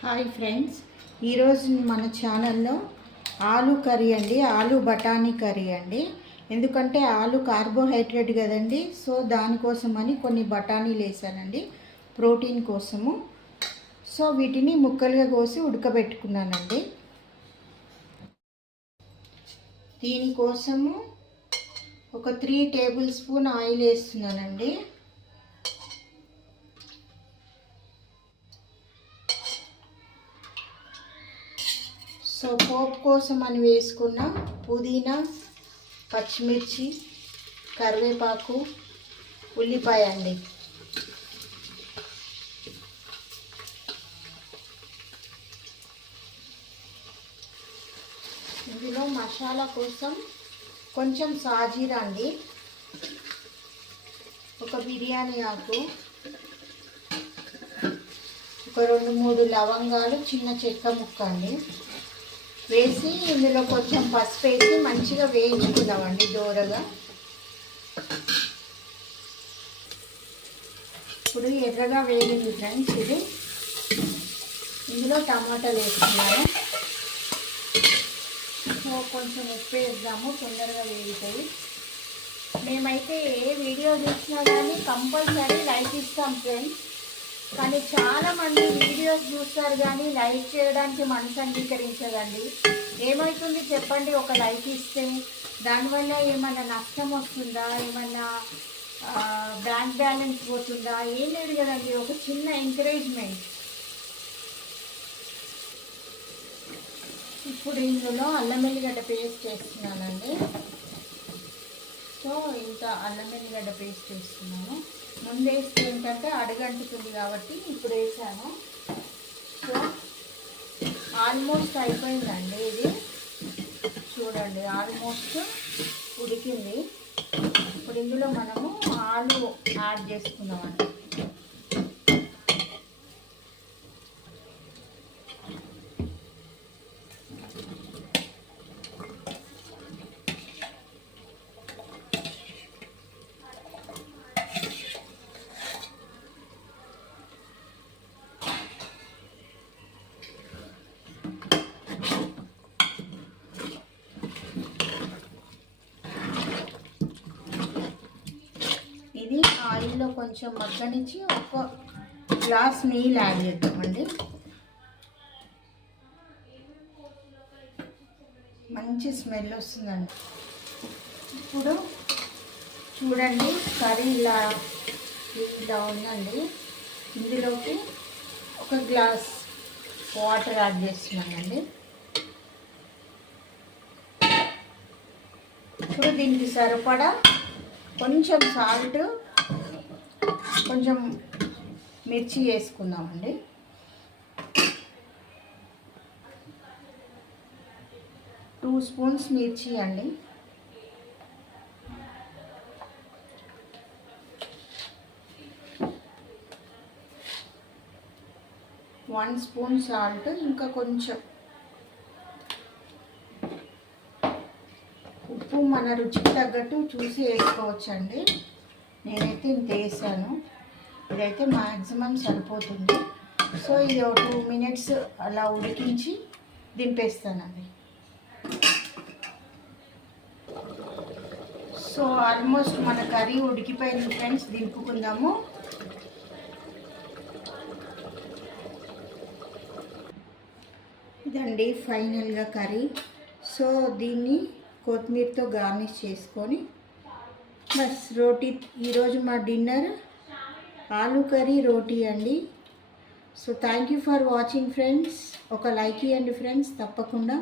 Hi friends ఈరోజు మన ఛానల్లో ఆలు కర్రీ అండి ఆలు బఠానీ కర్రీ అండి. ఎందుకంటే ఆలు కార్బోహైడ్రేట్ కదండి సో దానికోసమని కొన్ని బఠానీలు వేసానండి ప్రోటీన్ కోసము. సో వీటిని ముక్కలుగా కోసి ఉడకబెట్టుకున్నానండి. దీనికోసము ఒక త్రీ టేబుల్ స్పూన్ ఆయిల్ వేస్తున్నానండి. సో పోపు కోసం అని వేసుకున్న పుదీనా పచ్చిమిర్చి కరివేపాకు ఉల్లిపాయ అండి. ఇందులో మసాలా కోసం కొంచెం సాజీరా అండి. ఒక బిర్యానీ ఆకు ఒక రెండు మూడు లవంగాలు చిన్న చెక్క ముక్క అండి. వేసి ఇందులో కొంచెం పసుపు వేసి మంచిగా వేయించుకుందామండి దూరగా. ఇప్పుడు ఎర్రగా వేగింది ఫ్రెండ్స్ ఇది. ఇందులో టమాటాలు వేసుకున్నాను. సో కొంచెం ఉప్పు వేద్దాము తొందరగా వేగుతాయి. మేమైతే ఏ వీడియో చూసినా కానీ కంపల్సరీ లైక్ ఇస్తాం ఫ్రెండ్స్. కానీ చాలా మంది వీడియోస్ చూస్తారు కానీ లైక్ చేయడానికి మనసు అంగీకరించదండి. ఏమవుతుంది చెప్పండి ఒక లైక్ ఇస్తే దానివల్ల ఏమైనా నష్టం వస్తుందా? ఏమన్నా బ్యాంక్ బ్యాలెన్స్ పోతుందా? ఏం లేదు కదండి ఒక చిన్న ఎంకరేజ్మెంట్. ఇప్పుడు ఇందులో అల్లం వెల్లిగడ్డ పేస్ట్ చేస్తున్నానండి. సో ఇంకా అల్లం వెల్లిగడ్డ పేస్ట్ చేస్తున్నాను. ముందు వేస్తే ఏంటంటే అడుగంటుతుంది కాబట్టి ఇప్పుడు వేసాను. సో ఆల్మోస్ట్ అయిపోయిందండి ఇది. చూడండి ఆల్మోస్ట్ ఉడికింది. ఇప్పుడు ఇందులో మనము ఆలు యాడ్ చేసుకుందామండి ఇది ఆయిల్లో కొంచెం మగ్గనిచ్చి ఒక గ్లాస్ నీళ్ళు యాడ్ చేద్దామండి. మంచి స్మెల్ వస్తుందండి. ఇప్పుడు చూడండి కర్రీ ఇలా ఇలా ఉందండి. ఇందులోకి ఒక గ్లాస్ వాటర్ యాడ్ చేస్తున్నానండి. ఇప్పుడు దీనికి సరిపడా కొంచెం సాల్ట్ కొంచెం మిర్చి వేసుకుందామండి. టూ స్పూన్స్ మిర్చి అండి. వన్ స్పూన్ సాల్ట్ ఇంకా కొంచెం ఉప్పు మన రుచికి తగ్గట్టు చూసి వేసుకోవచ్చండి. నేనైతే ఇంత వేసాను. ఇదైతే మ్యాక్సిమం సరిపోతుంది. సో ఇది ఒక టూ మినిట్స్ అలా ఉడికించి దింపేస్తానండి సో ఆల్మోస్ట్ మన కర్రీ ఉడికిపోయింది ఫ్రెండ్స్ దింపుకుందాము. ఇదండి ఫైనల్గా కర్రీ. సో దీన్ని కొత్తిమీరతో గార్నిష్ చేసుకొని బస్ రోటీ ఈరోజు మా డిన్నర్ ఆలు కర్రీ రోటీ అండి. So thank you for watching friends ఒక లైక్ ఇవ్వండి ఫ్రెండ్స్ తప్పకుండా.